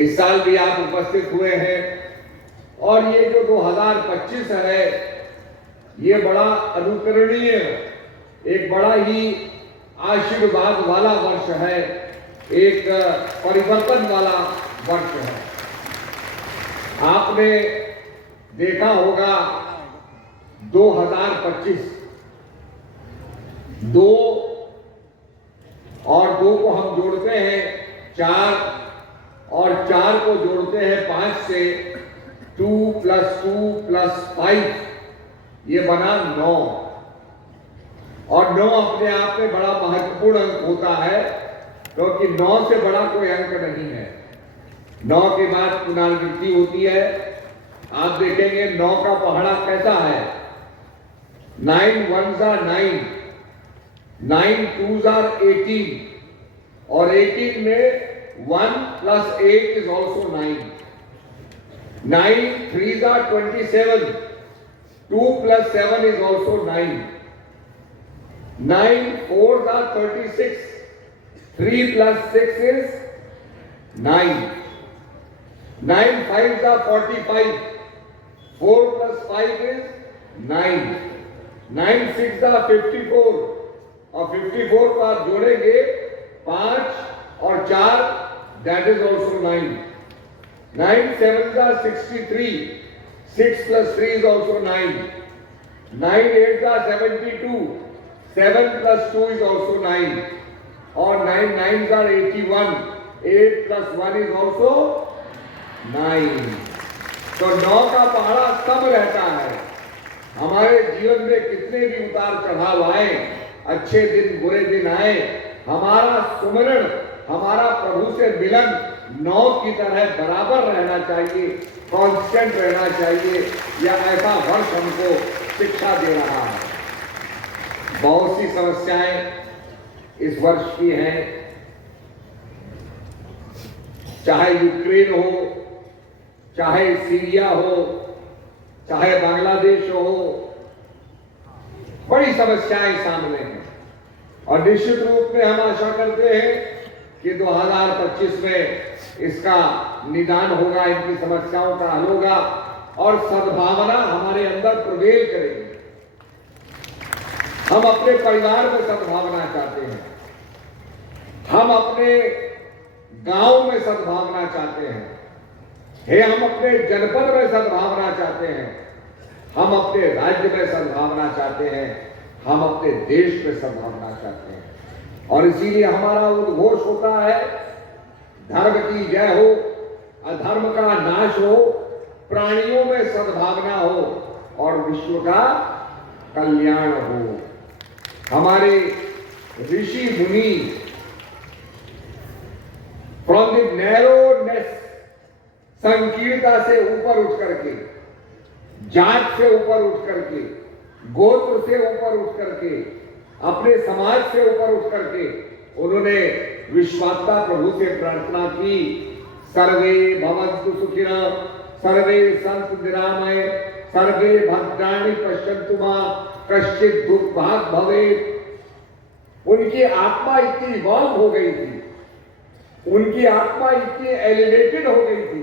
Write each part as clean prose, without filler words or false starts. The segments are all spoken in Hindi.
इस साल भी आप उपस्थित हुए हैं और ये जो 2025 है ये बड़ा अनुकरणीय, एक बड़ा ही आशीर्वाद वाला वर्ष है, एक परिवर्तन वाला वर्ष है। आपने देखा होगा 2025 2 और 2 को हम जोड़ते हैं 4 और 4 को जोड़ते हैं 5 से 2 + 5 ये बना 9 और 9 अपने आप में बड़ा महत्वपूर्ण अंक होता है क्योंकि 9 से बड़ा कोई अंक नहीं है। 9 के बाद पुनरावृत्ति होती है। आप देखेंगे 9 का पहाड़ा कैसा है। 9 1s are 9, 9 2s are 18 और 18 में 1 + 8 is also 9, 9 3s are 27, 2 + 7 is also 9, 9 4s are 36, 3 + 6 is 9, 9 5s are 45, 4 + 5 is 9, 9 6s are 54 और 54 को आप जोड़ेंगे 5 और 4 that is also 9, 9 7s are 63, 6 + 3 is also 9, 9 8s are 72, 7 + 2 is also 9 और 9 9s are 81, 8 + 1 is also 9। तो 9 का पहाड़ा सब रहता है। हमारे जीवन में कितने भी उतार चढ़ाव आए, अच्छे दिन बुरे दिन आए, हमारा सुमिरन, हमारा प्रभु से मिलन 9 की तरह बराबर रहना चाहिए, कांस्टेंट रहना चाहिए। यह ऐसा वर्ष हमको शिक्षा दे रहा है। बहुत सी समस्याएं इस वर्ष की हैं, चाहे यूक्रेन हो, चाहे सीरिया हो, चाहे बांग्लादेश हो, बड़ी समस्याएं सामने हैं और निश्चित रूप में हम आशा करते हैं कि 2025 में इसका निदान होगा, इनकी समस्याओं का हल होगा और सद्भावना हमारे अंदर प्रवेश करेगी। हम अपने परिवार में सद्भावना चाहते हैं, हम अपने गांव में सद्भावना चाहते हैं, हम अपने जनपद में सद्भावना चाहते हैं, हम अपने राज्य में सद्भावना चाहते हैं, हम अपने देश में सद्भावना चाहते हैं और इसीलिए हमारा उद्घोष होता है धर्म की जय हो, अधर्म का नाश हो, प्राणियों में सद्भावना हो और विश्व का कल्याण हो। हमारे ऋषि मुनि फ्रॉम द नैरोनेस, संकीर्णता से ऊपर उठ करके, जात से ऊपर उठ करके, गोत्र से ऊपर उठ करके, अपने समाज से ऊपर उठ करके उन्होंने विश्वात्मा प्रभु से प्रार्थना की, सर्वे भवन्तु सुखिनः, सर्वे सन्तु निरामय, सर्वे भद्राणि पश्यन्तु मा कश्चित् दुर्भाग् भवेत्। उनकी आत्मा इतनी इवॉल्व हो गई थी, उनकी आत्मा इतनी एलिवेटेड हो गई थी,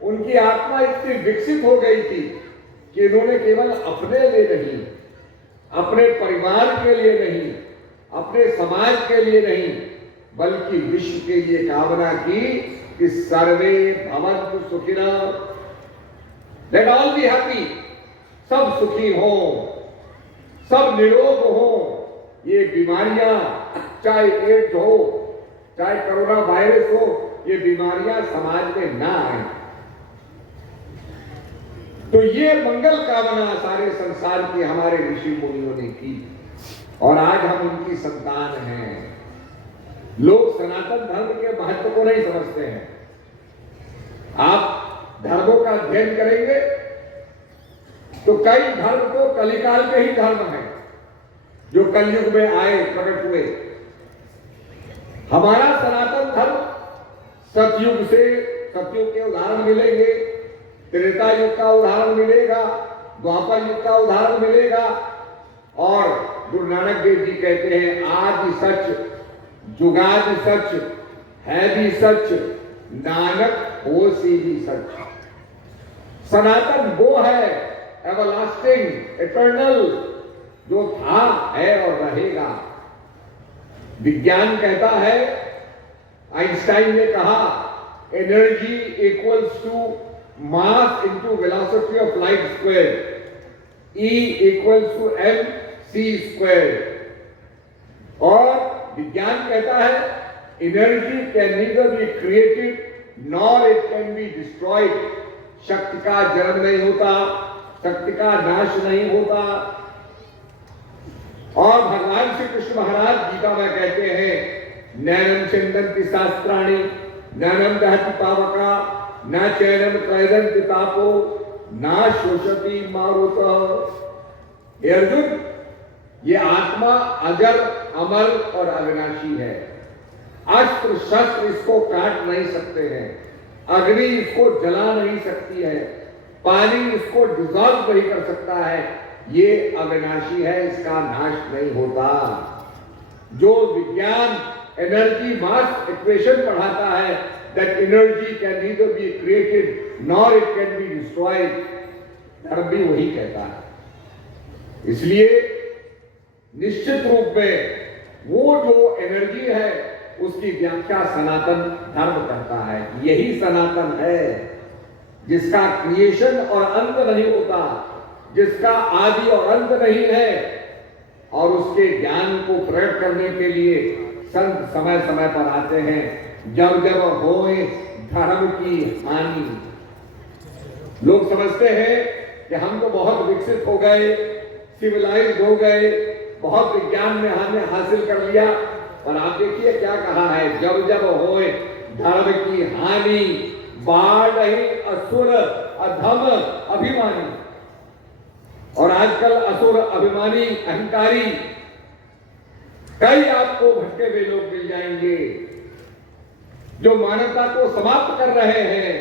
उनकी आत्मा इतनी विकसित हो गई थी कि इन्होंने केवल अपने लिए नहीं, अपने परिवार के लिए नहीं, अपने समाज के लिए नहीं, बल्कि विश्व के लिए कामना की कि सर्वे भवन्तु सुखिनः, लेट ऑल बी हैप्पी, सब सुखी हो, सब निरोग हो, ये बीमारियां चाहे एड्स हो, चाहे कोरोना वायरस हो, ये बीमारियां समाज में ना आए। तो ये मंगल कामना सारे संसार की हमारे ऋषि मुनियों ने की और आज हम उनकी संतान हैं। लोग सनातन धर्म के महत्व को नहीं समझते हैं। आप धर्मों का अध्ययन करेंगे तो कई धर्म तो कलिकाल के ही धर्म हैं जो कलयुग में आए, प्रकट हुए। हमारा सनातन धर्म सतयुग से, सतयुग के उदाहरण मिलेंगे, त्रेता युग का उदाहरण मिलेगा, द्वापर युग का उदाहरण मिलेगा और गुरु नानक देव जी कहते हैं आदि सच, जुगादि सच, है भी सच, नानक हो सी ही सच। सनातन वो है, एवरलास्टिंग, इटर्नल, जो था, है और रहेगा। विज्ञान कहता है, आइंस्टाइन ने कहा, energy equals to mass into velocity of light square, E equals to M C square. और विज्ञान कहता है, energy can neither be created nor it can be destroyed. शक्ति का जन्म नहीं होता, शक्ति का नाश नहीं होता। और भगवान श्री कृष्ण महाराज गीता में कहते हैं, नैनम छिन्दन्ति शास्त्राणि नैनम दहति पावका न चैनम क्लेदन्ति तापो न शोषति मारुतः। हे अर्जुन, ये आत्मा अजर, अमर और अविनाशी है। अस्त्र शस्त्र इसको काट नहीं सकते हैं, अग्नि इसको जला नहीं सकती है, पानी इसको डिजॉल्व नहीं कर सकता है। ये अविनाशी है, इसका नाश नहीं होता। जो विज्ञान एनर्जी मास इक्वेशन पढ़ाता है, that energy can neither be created nor it can be destroyed, धर्म भी वही कहता है। इसलिए निश्चित रूप में वो जो एनर्जी है उसकी व्याख्या सनातन धर्म करता है। यही सनातन है, जिसका क्रिएशन और अंत नहीं होता, जिसका आदि और अंत नहीं है। और उसके ज्ञान को प्रकट करने के लिए संत समय समय पर आते हैं। जब जब होए धर्म की हानि। लोग समझते हैं कि हम तो बहुत विकसित हो गए, सिविलाइज्ड हो गए, बहुत विज्ञान में हमने हासिल कर लिया। और आप देखिए क्या कहा है, जब जब होए धर्म की हानि, बाढ़ असुर अधम अभिमानी। और आजकल असुर, अभिमानी, अहंकारी कई आपको भटके हुए लोग मिल जाएंगे जो मानवता को समाप्त कर रहे हैं।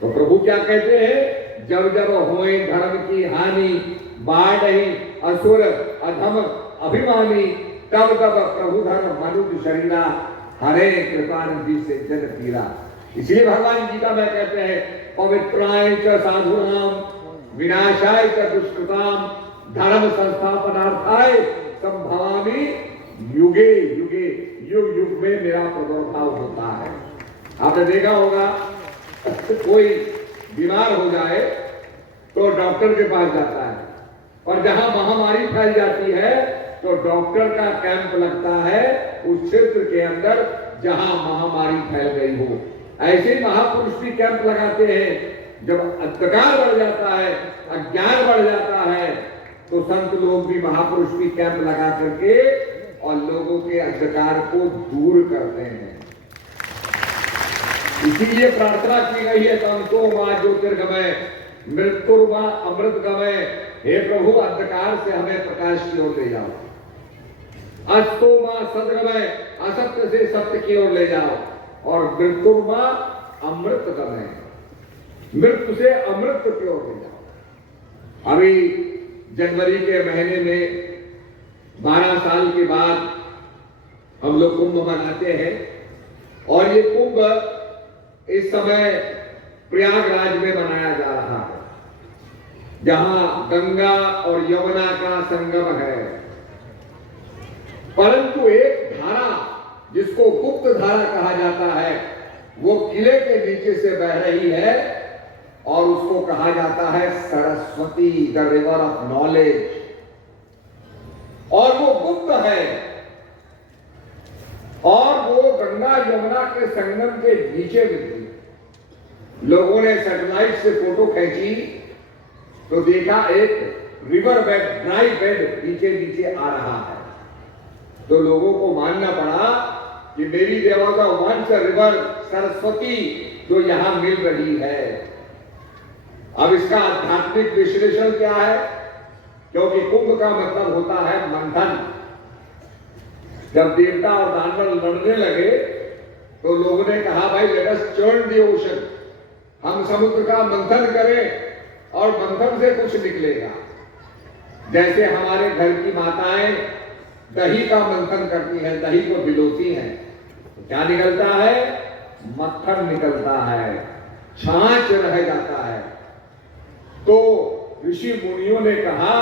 तो प्रभु क्या कहते हैं, जब जब होए धर्म की हानि, बाढ़ असुर अधम अभिमानी, तब तब प्रभु धर्म मनुष्य शरीरा, हरे कृपा निधि से जन पीरा। इसलिए भगवान गीता में कहते हैं, पवित्राय च साधुनाम विनाशाय च दुष्कृताम धर्म संस्थापनार्थाय संभवामि युगे युगे। युग युग में मेरा प्रादुर्भाव होता है। आपने देखा होगा, कोई बीमार हो जाए तो डॉक्टर के पास जाता है, और जहां महामारी फैल जाती है तो डॉक्टर का कैंप लगता है उस क्षेत्र के अंदर जहां महामारी फैल गई हो। ऐसे महापुरुष भी कैंप लगाते हैं। जब अंधकार बढ़ जाता है, अज्ञान बढ़ जाता है, तो संत लोग भी, महापुरुष भी कैंप लगा करके और लोगों के अंधकार को दूर करते हैं। इसीलिए प्रार्थना की गई है, तमसो मां ज्योतिर्गमय मृत्युर्मा अमृतगमय। हे प्रभु, अंधकार से हमें प्रकाश की ओर ले जाओ। अस्तो मां सदगमय, असत्य से सत्य की ओर ले जाओ। और मृत्युर्मा अमृतगमय, मृत्यु से अमृत की ओर ले जाओ। अभी जनवरी के महीने में 12 साल के बाद हम लोग कुंभ मनाते हैं। और ये कुंभ इस समय प्रयागराज में मनाया जा रहा है, जहां गंगा और यमुना का संगम है। परंतु एक धारा, जिसको गुप्त धारा कहा जाता है, वो किले के नीचे से बह रही है और उसको कहा जाता है Saraswati, the river of knowledge. और वो गुप्त है, और वो गंगा यमुना के संगम के नीचे मिलती है। लोगों ने सैटेलाइट से फोटो खींची तो देखा एक रिवर बेड, ड्राई बेड नीचे नीचे आ रहा है। तो लोगों को मानना पड़ा कि मेरी देवता वंश रिवर सरस्वती जो यहां मिल रही है। अब इसका आध्यात्मिक विश्लेषण क्या है, क्योंकि कुंभ का मतलब होता है मंथन। जब देवता और दानव लड़ने लगे तो लोगों ने कहा, भाई let us churn the ocean, हम समुद्र का मंथन करें और मंथन से कुछ निकलेगा। जैसे हमारे घर की माताएं दही का मंथन करती हैं, दही को भिगोती हैं, तो क्या निकलता है, मक्खन निकलता है, छाछ रह जाता है। तो ऋषि मुनियों ने कहा,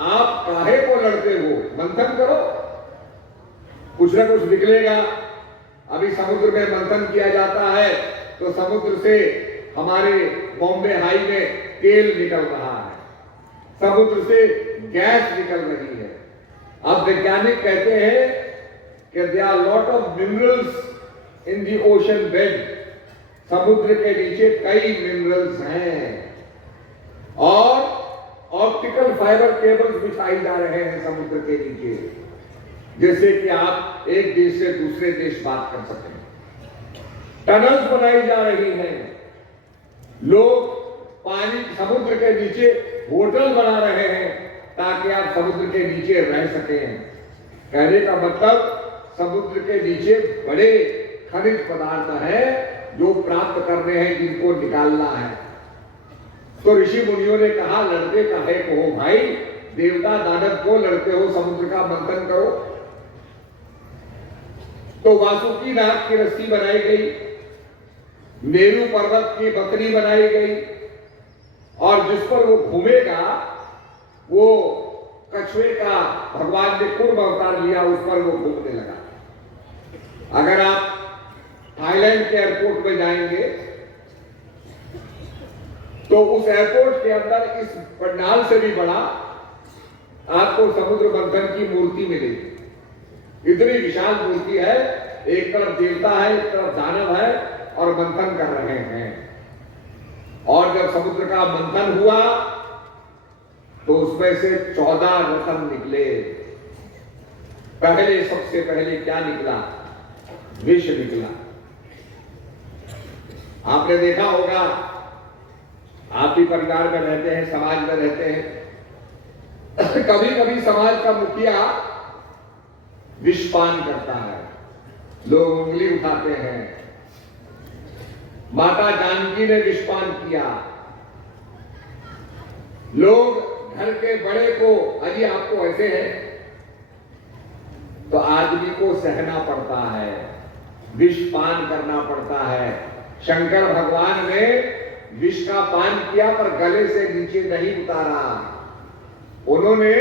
आप काहे को लड़ते हो, मंथन करो, कुछ ना कुछ निकलेगा। अभी समुद्र में मंथन किया जाता है तो समुद्र से हमारे बॉम्बे हाई में तेल निकल रहा है, समुद्र से गैस निकल रही है। अब वैज्ञानिक कहते हैं कि there are lot of minerals in the ocean bed, समुद्र के नीचे कई मिनरल्स हैं और ऑप्टिकल फाइबर केबल्स बिछाई जा रहे हैं समुद्र के नीचे, जैसे कि आप एक देश से दूसरे देश बात कर सकें। टनल्स बनाई जा रही हैं, लोग पानी समुद्र के नीचे होटल बना रहे हैं ताकि आप समुद्र के नीचे रह सकें। कहने का मतलब समुद्र के नीचे बड़े खनिज पदार्थ हैं जो प्राप्त करने हैं, जिनको निकालना है। तो ऋषि मुनियों ने कहा, लड़ते काहे को हो भाई, देवता दानव को लड़ते हो, समुद्र का मंथन करो। तो वासुकी नाग की रस्सी बनाई गई, मेरू पर्वत की बकरी बनाई गई और जिस पर वो घूमेगा वो कछुए का भगवान ने कुर्म अवतार लिया, उस पर वो घूमने लगा। अगर आप थाईलैंड के एयरपोर्ट में जाएंगे तो उस एयरपोर्ट के अंदर इस पंडाल से भी बड़ा आपको समुद्र मंथन की मूर्ति मिलेगी। इतनी विशाल मूर्ति है, एक तरफ देवता है, एक तरफ दानव है और मंथन कर रहे हैं। और जब समुद्र का मंथन हुआ तो उसमें से 14 रत्न निकले। पहले, सबसे पहले क्या निकला? विष निकला। आपने देखा होगा, आप भी परिवार में रहते हैं, समाज में रहते हैं, कभी कभी समाज का मुखिया विषपान करता है, लोग उंगली उठाते हैं। माता जानकी ने विषपान किया, लोग घर के बड़े को, अजी आपको ऐसे है, तो आदमी को सहना पड़ता है, विषपान करना पड़ता है। शंकर भगवान ने विष का पान किया पर गले से नीचे नहीं उतारा। उन्होंने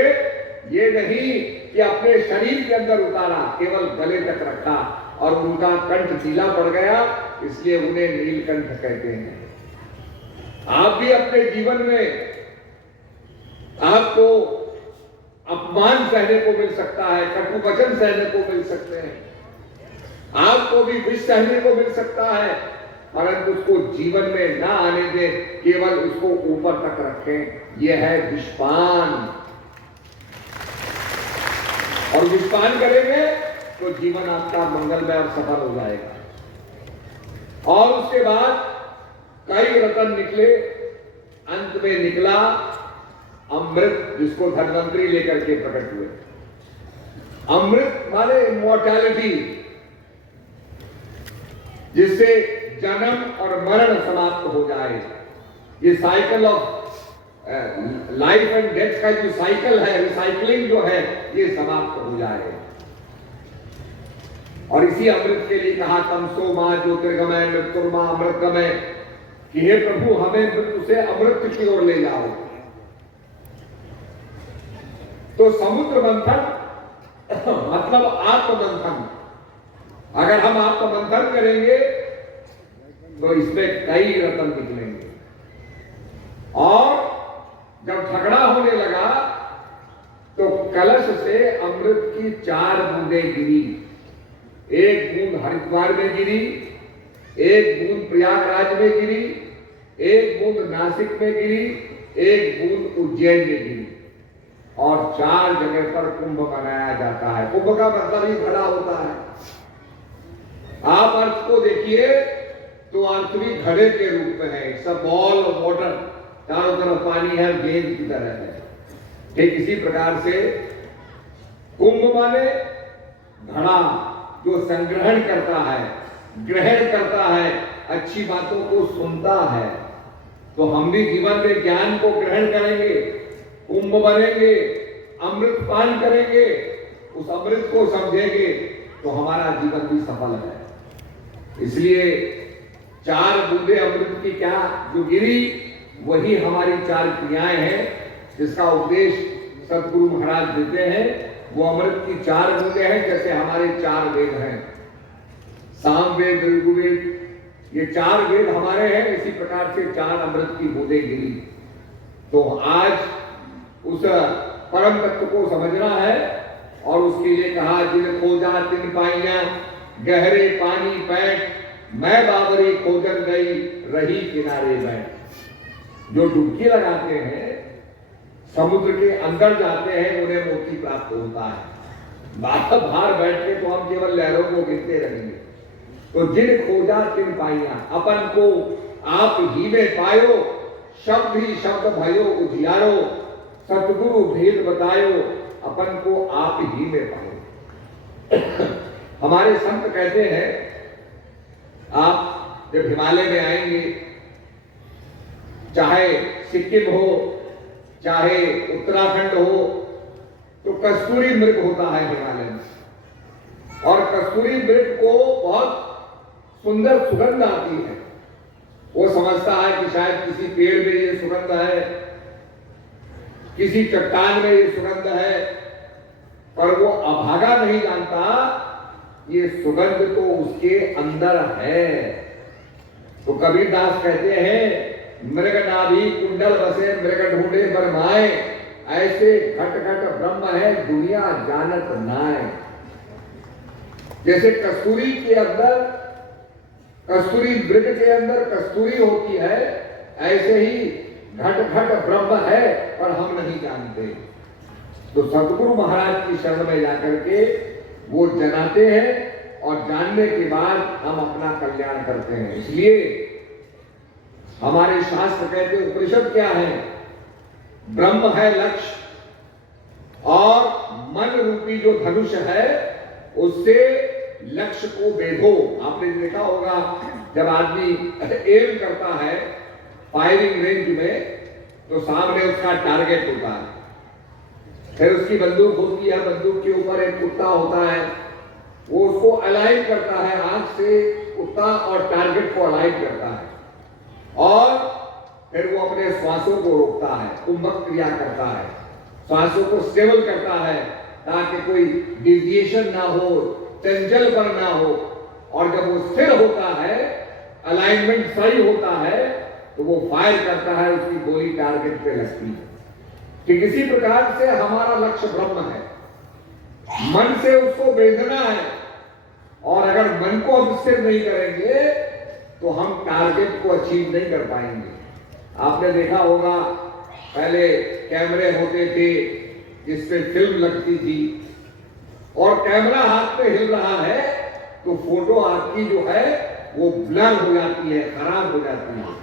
ये नहीं कि अपने शरीर के अंदर उतारा, केवल गले तक रखा और उनका कंठ ढीला पड़ गया, इसलिए उन्हें नीलकंठ कहते हैं। आप भी अपने जीवन में आपको अपमान सहने को मिल सकता है, कटु वचन सहने को मिल सकते हैं, आपको भी विष सहने को मिल सकता है, परंतु उसको जीवन में ना आने दें, केवल उसको ऊपर तक रखें। यह है विषपान। और विषपान करेंगे तो जीवन आपका मंगलमय और सफल हो जाएगा। और उसके बाद कई रत्न निकले, अंत में निकला अमृत, जिसको धन्वंतरी लेकर के प्रकट हुए। अमृत माने इमॉर्टैलिटी, जिससे जन्म और मरण समाप्त हो जाए। ये cycle of life and death का जो साइकिल है, रिसाइकलिंग जो है, ये समाप्त हो जाए। और इसी अमृत के लिए कहा, तमसो मां ज्योतिर्गमय मृत्युर्मा अमृतगमय, कि हे प्रभु हमें मृत्यु से अमृत की ओर ले जाओ। तो समुद्र मंथन मतलब आत्ममंथन। अगर हम आत्ममंथन करेंगे तो इसमें कई रत्न निकलेंगे। और जब झगड़ा होने लगा तो कलश से अमृत की 4 बूंदें गिरी। एक बूंद हरिद्वार में गिरी, एक बूंद प्रयागराज में गिरी, एक बूंद नासिक में गिरी, एक बूंद उज्जैन में गिरी। और 4 जगह पर कुंभ मनाया जाता है। कुंभ का मतलब ही घड़ा होता है। आप अर्थ को देखिए तो अर्थ भी घड़े के रूप में है। सब बॉल और वाटर, चारों तरफ पानी है, गेंद की तरह है। ठीक इसी प्रकार से कुंभ माने घड़ा, जो संग्रहण करता है, ग्रहण करता है, अच्छी बातों को सुनता है। तो हम भी जीवन में ज्ञान को ग्रहण करेंगे, कुंभ बनेंगे, अमृत पान करेंगे, उस अमृत को समझेंगे तो हमारा जीवन भी सफल है। इसलिए 4 बूंदे अमृत की क्या जो गिरी, वही हमारी 4 क्रियाएं हैं, जिसका उपदेश सदगुरु महाराज देते हैं। वो अमृत की 4 बूंदे हैं, जैसे हमारे 4 वेद हैं, सामवेद, ऋग्वेद, ये 4 वेद हमारे हैं। इसी प्रकार से 4 अमृत की बूंदे गिरी। तो आज उस परम तत्व को समझना है और उसके लिए कहा, जिन खोजा तिन पाइया, गहरे पानी बैठ, मैं बाबरी खोजन गई, रही किनारे बैठ। जो डुबकी लगाते हैं, समुद्र के अंदर जाते हैं, उन्हें मोती प्राप्त होता है। बाहर बैठ के तो हम केवल लहरों को गिनते रहेंगे। तो जिन खोजा तिन पाइया, अपन को आप ही में पायो, शब्द ही शब्द भयो उजियारो, सतगुरु भेद बतायो, अपन को आप ही में पायो। हमारे संत कहते हैं, आप जब हिमालय में आएंगे, चाहे सिक्किम हो, चाहे उत्तराखंड हो, तो कस्तूरी मृग होता है हिमालय में। और कस्तूरी मृग को बहुत सुंदर सुगंध आती है। वो समझता है कि शायद किसी पेड़ में ये सुगंध है, किसी चट्टान में ये सुगंध है, पर वो अभागा नहीं जानता ये सुगंध तो उसके अंदर है। तो कबीरदास कहते हैं, मृग नाभि कुंडल बसे मृग ढूंढे बरमाए, ऐसे घट घट ब्रह्म है दुनिया जानत नाय। जैसे कस्तूरी के अंदर, कस्तूरी मृग के अंदर कस्तूरी होती है, ऐसे ही घट घट ब्रह्म है पर हम नहीं जानते। तो सतगुरु महाराज की शरण में जाकर के वो जनाते हैं और जानने के बाद हम अपना कल्याण करते हैं। इसलिए हमारे शास्त्र कहते हैं, उपनिषद क्या है, ब्रह्म है लक्ष्य और मन रूपी जो धनुष है उससे लक्ष्य को बेधो। आपने देखा होगा जब आदमी एम करता है फायरिंग रेंज में, तो सामने उसका टारगेट होता है, फिर उसकी बंदूक होती है, बंदूक के ऊपर एक कुत्ता होता है, वो उसको अलाइन करता है, आंख से कुत्ता और टारगेट को अलाइन करता है, और फिर वो अपने श्वासों को रोकता है, कुंभक क्रिया करता है, श्वासों को स्टेबल करता है ताकि कोई डिविएशन ना हो, चंचलपन ना हो। और जब वो स्थिर होता है, अलाइनमेंट सही होता है, तो वो फायर करता है, उसकी गोली टारगेट पे लगती है। कि किसी प्रकार से हमारा लक्ष्य ब्रह्म है, मन से उसको बेधना है, और अगर मन को हम स्थिर नहीं करेंगे तो हम टारगेट को अचीव नहीं कर पाएंगे। आपने देखा होगा पहले कैमरे होते थे जिसपे फिल्म लगती थी, और कैमरा हाथ पे हिल रहा है तो फोटो आपकी जो है वो ब्लर हो जाती है, खराब हो जाती है।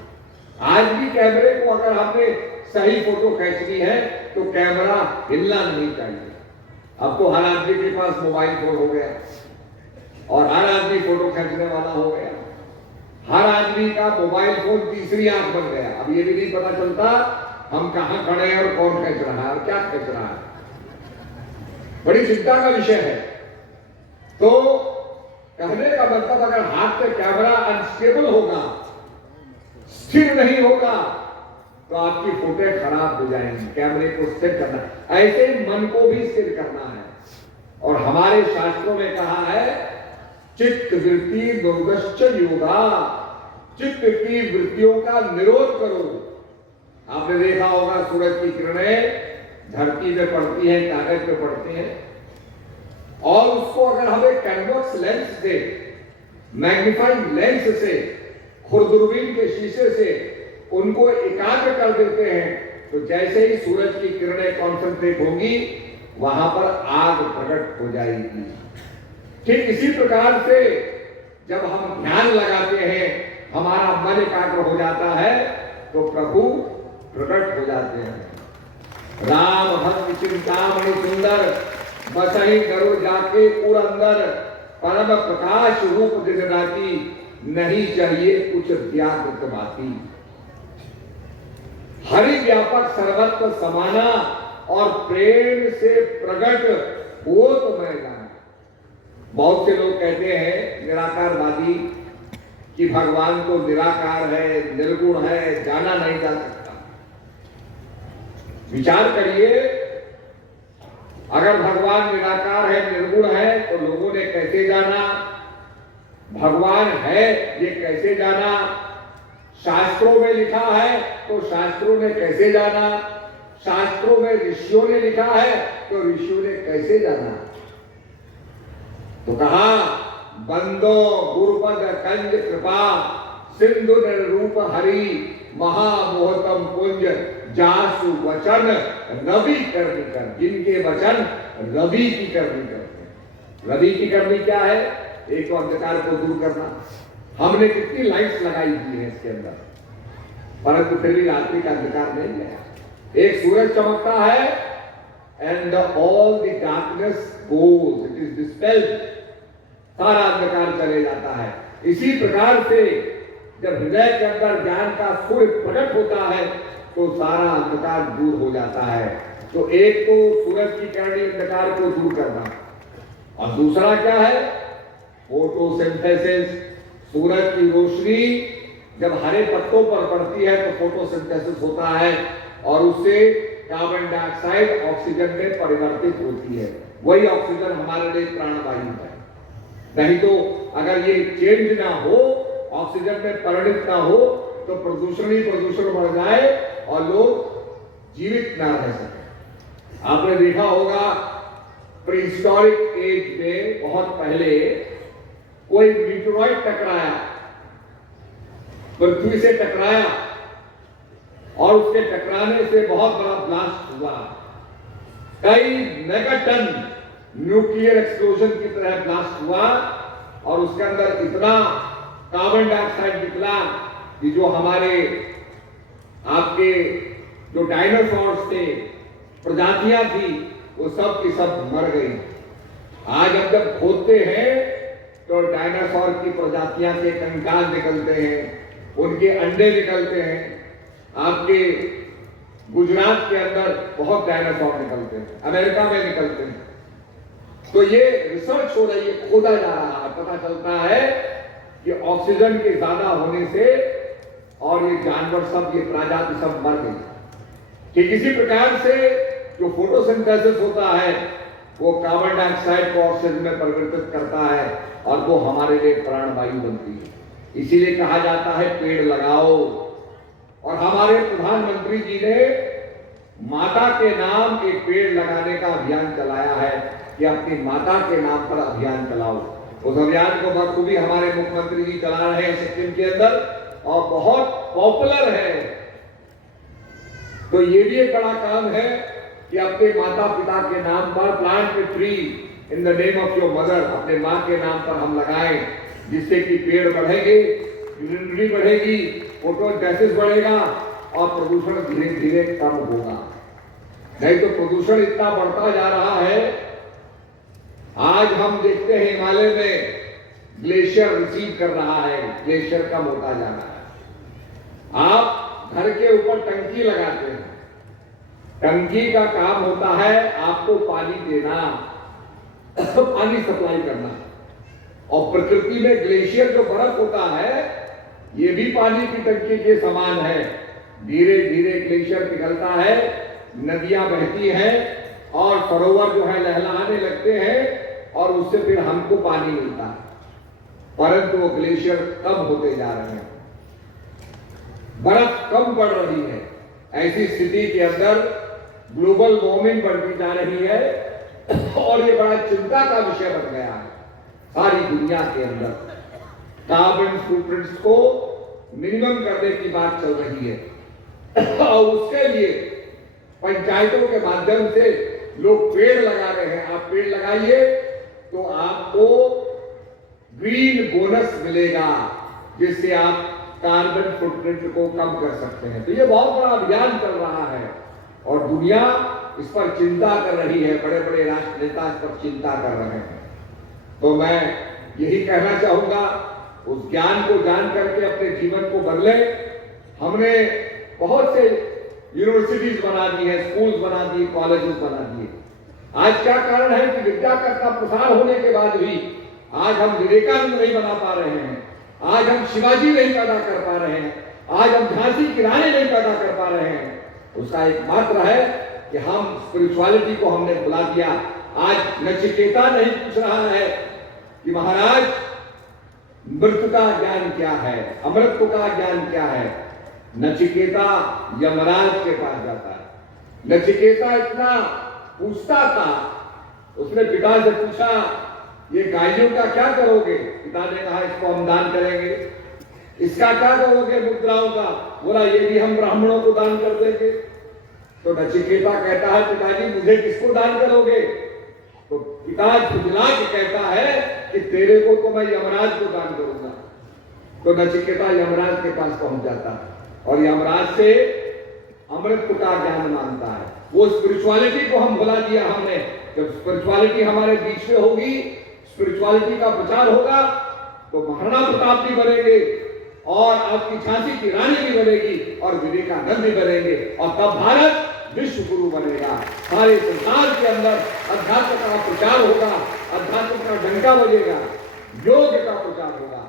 आज भी कैमरे को अगर आपने सही फोटो खींचनी है तो कैमरा हिलना नहीं चाहिए। अब तो हर आदमी के पास मोबाइल फोन हो गया और हर आदमी फोटो खींचने वाला हो गया। हर आदमी का मोबाइल फोन तीसरी आंख बन गया। अब ये भी नहीं पता चलता हम कहां खड़े हैं और कौन खींच रहा है और क्या खींच रहा है। बड़ी चिंता का विषय है। तो कहने का मतलब, अगर हाथ से कैमरा अनस्टेबल होगा, स्थिर नहीं होगा, तो आपकी फोटो खराब हो जाएंगी। कैमरे को स्थिर करना, ऐसे मन को भी स्थिर करना है। और हमारे शास्त्रों में कहा है, चित्त वृत्ति दुर्गश्च योगा, चित्त की वृत्तियों का निरोध करो। आपने देखा होगा सूरज की किरणें धरती पे पड़ती है, कागज पे पड़ती है, और उसको अगर हम एक कन्वेक्स लेंस से, मैग्नीफाइंग लेंस से, खुरदुरबीन के शीशे से उनको एकाग्र कर देते हैं, तो जैसे ही सूरज की किरणें कॉन्सेंट्रेट होंगी, वहां पर आग प्रकट हो जाएगी। ठीक इसी प्रकार से जब हम ध्यान लगाते हैं, हमारा मन एकाग्र हो जाता है, तो प्रभु प्रकट हो जाते हैं। राम भक्त चिंतामणि सुंदर, बसहि करो जाके पुरंदर, परम प्रकाश रूप दिन राती, नहीं चाहिए कुछ व्याकृत बाती। हरि व्यापक सर्वत्र समाना, और प्रेम से प्रकट हो तो मैं जाना। बहुत से लोग कहते हैं निराकारवादी कि भगवान तो निराकार है, निर्गुण है, जाना नहीं जा सकता। विचार करिए, अगर भगवान निराकार है, निर्गुण है, तो लोगों ने कैसे जाना? भगवान है ये कैसे जाना? शास्त्रों में लिखा है तो शास्त्रों ने कैसे जाना? शास्त्रों में ऋषियों ने लिखा है तो ऋषियों ने कैसे जाना? तो कहा, बंदो गुरुपद कंज कृपा सिंधु निर्रूप हरि महामोहतम पुंज जासु वचन रवि करनी कर। जिनके वचन रवि की करनी करते हैं। रवि की करनी क्या है? एक तो अंधकार को दूर करना। हमने कितनी लाइट्स लगाई हुई है इसके अंदर, परंतु फिर भी रात्रि का अंधकार नहीं गया। एक सूरज चमकता है and all the darkness goes, it is dispelled, सारा अंधकार चले जाता है। इसी प्रकार से जब हृदय के अंदर ज्ञान का सूर्य प्रकट होता है तो सारा अंधकार दूर हो जाता है। तो एक तो सूरज की करनी अंधकार को दूर करना, और दूसरा क्या है? फोटोसिंथेसिस। सूरज की रोशनी जब हरे पत्तों पर पड़ती है तो फोटोसिंथेसिस होता है और उससे कार्बन डाइऑक्साइड ऑक्सीजन में परिवर्तित होती है। वही ऑक्सीजन हमारे लिए प्राणवायु है। नहीं तो अगर ये चेंज ना हो, ऑक्सीजन में परिणित ना हो, तो प्रदूषण ही प्रदूषण बढ़ जाए और लोग जीवित ना रह सके। आपने देखा होगा प्रीहिस्टोरिक एज में बहुत पहले कोई मीटरॉइड टकराया, पृथ्वी से टकराया और उसके टकराने से बहुत बड़ा ब्लास्ट हुआ। कई मेगाटन न्यूक्लियर एक्सप्लोजन की तरह ब्लास्ट हुआ और उसके अंदर इतना कार्बन डाइऑक्साइड निकला कि जो हमारे आपके जो डायनासोर्स थे, प्रजातियां थी, वो सब की सब मर गई। आज हम जब खोदते हैं तो डायनासोर की प्रजातियां के कंकाल निकलते हैं, उनके अंडे निकलते हैं। आपके गुजरात के अंदर बहुत डायनासोर निकलते हैं, अमेरिका में निकलते हैं। तो ये रिसर्च हो रही है, खोदा जा रहा है, पता चलता है कि ऑक्सीजन के ज्यादा होने से और ये जानवर सब, ये प्रजाति सब मर गई। कि किसी प्रकार से जो फोटोसिंथेसिस होता है वो कार्बन डाइऑक्साइड को ऑक्सीजन में परिवर्तित करता है और वो हमारे लिए प्राणवायु बनती है। इसीलिए कहा जाता है पेड़ लगाओ। और हमारे प्रधानमंत्री जी ने माता के नाम एक पेड़ लगाने का अभियान चलाया है कि अपनी माता के नाम पर अभियान चलाओ। उस अभियान को बखूबी हमारे मुख्यमंत्री जी चला रहे हैं सिक्किम के अंदर और बहुत पॉपुलर है। तो ये भी एक बड़ा काम है कि अपने माता पिता के नाम पर plant a tree in the name of your mother, अपने माँ के नाम पर हम लगाएं, जिससे कि पेड़ बढ़ेंगे, ग्रीनरी बढ़ेगी, फोटोसिंथेसिस बढ़ेगा और प्रदूषण धीरे धीरे कम होगा। नहीं तो प्रदूषण इतना बढ़ता जा रहा है। आज हम देखते हैं हिमालय में ग्लेशियर रिसीव कर रहा है, ग्लेशियर कम होता जा रहा है। आप घर के ऊपर टंकी लगाते हैं, टंकी का काम होता है आपको पानी देना, पानी सप्लाई करना। और प्रकृति में ग्लेशियर जो बर्फ होता है ये भी पानी की टंकी के समान है। धीरे धीरे ग्लेशियर पिघलता है, नदियां बहती हैं और सरोवर जो है लहलहाने लगते हैं और उससे फिर हमको पानी मिलता है। परंतु वो ग्लेशियर कम होते जा रहे हैं, बर्फ कम पड़ रही है। ऐसी स्थिति के अंदर ग्लोबल वार्मिंग बढ़ती जा रही है और ये बड़ा चिंता का विषय बन गया है सारी दुनिया के अंदर। कार्बन फुटप्रिंट्स को मिनिमम करने की बात चल रही है और उसके लिए पंचायतों के माध्यम से लोग पेड़ लगा रहे हैं। आप पेड़ लगाइए तो आपको ग्रीन बोनस मिलेगा, जिससे आप कार्बन फुटप्रिंट को कम कर सकते हैं। तो ये बहुत बड़ा अभियान चल रहा है और दुनिया इस पर चिंता कर रही है, बड़े बड़े राष्ट्र नेता इस पर चिंता कर रहे हैं। तो मैं यही कहना चाहूंगा, उस ज्ञान को जान करके अपने जीवन को बदले। हमने बहुत से यूनिवर्सिटीज बना दी है, स्कूल्स बना दिए, कॉलेजेस बना दिए। आज क्या कारण है कि विद्या का प्रसार होने के बाद भी आज हम विवेकानंद नहीं बना पा रहे हैं। आज हम शिवाजी नहीं पैदा कर पा रहे हैं, आज हम झांसी की रानी नहीं पैदा कर पा रहे हैं, उसका एकमात्र है कि हम स्पिरिचुअलिटी को हमने भुला दिया। आज नचिकेता नहीं पूछ रहा है कि महाराज मृत्यु का ज्ञान क्या है, अमृत का ज्ञान क्या है। नचिकेता यमराज के पास जाता है। नचिकेता इतना पूछता था, उसने पिता से पूछा ये गायों का क्या करोगे? पिता ने कहा इसको हम दान करेंगे। इसका क्या करोगे मुद्राओं का? बोला ये भी हम ब्राह्मणों को दान कर देंगे। तो नचिकेता कहता है पिताजी मुझे किसको दान करोगे? तो पिता झुठला के कहता है कि तेरे को तो मैं यमराज को दान करूंगा। तो नचिकेता यमराज के पास पहुंच जाता है और यमराज से अमृत का ज्ञान मांगता है। वो स्पिरिचुअलिटी को हम भुला दिया हमने। जब स्पिरिचुअलिटी हमारे बीच में होगी, स्पिरिचुअलिटी का प्रचार होगा, तो महाराणा प्रताप भी बनेंगे और आपकी झांसी की रानी भी बनेगी और विवेकानंद भी बनेंगे और तब भारत विश्व गुरु बनेगा। सारे संसार के अंदर अध्यात्म का प्रचार होगा, अध्यात्म का डंका बजेगा, योग का प्रचार होगा।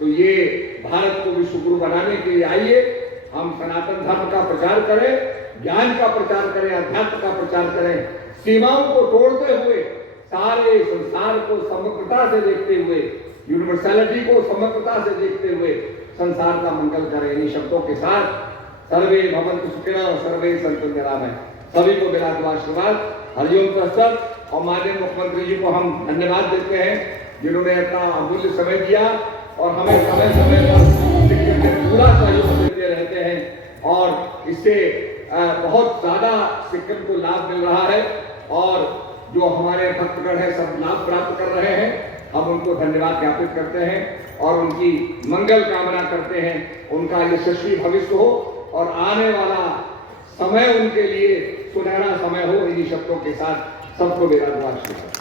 तो ये भारत को विश्व गुरु बनाने के लिए आइए हम सनातन धर्म का प्रचार करें, ज्ञान का प्रचार करें, अध्यात्म का प्रचार करें, सीमाओं को तोड़ते हुए सारे संसार को समग्रता से देखते हुए, यूनिवर्सैलिटी को समग्रता से देखते हुए संसार का मंगल करें। इन्हीं शब्दों के साथ सर्वे भवन्तु सुखिनः सर्वे सन्तु निरामय। सभी को मेरा आशीर्वाद, हरिओम तत्सत। और माननीय मुख्यमंत्री जी को हम धन्यवाद देते हैं जिन्होंने अपना अमूल्य समय दिया और हमें समय समय पर सिक्किम में पूरा सहयोग देते रहते हैं और इससे बहुत ज्यादा सिक्किम को लाभ मिल रहा है और जो हमारे भक्तगण है सब लाभ प्राप्त कर रहे हैं। हम उनको धन्यवाद ज्ञापित करते हैं और उनकी मंगल कामना करते हैं, उनका यशस्वी भविष्य हो और आने वाला समय उनके लिए सुनहरा समय हो। इन्हीं शब्दों के साथ सबको मेरा आशीर्वाद।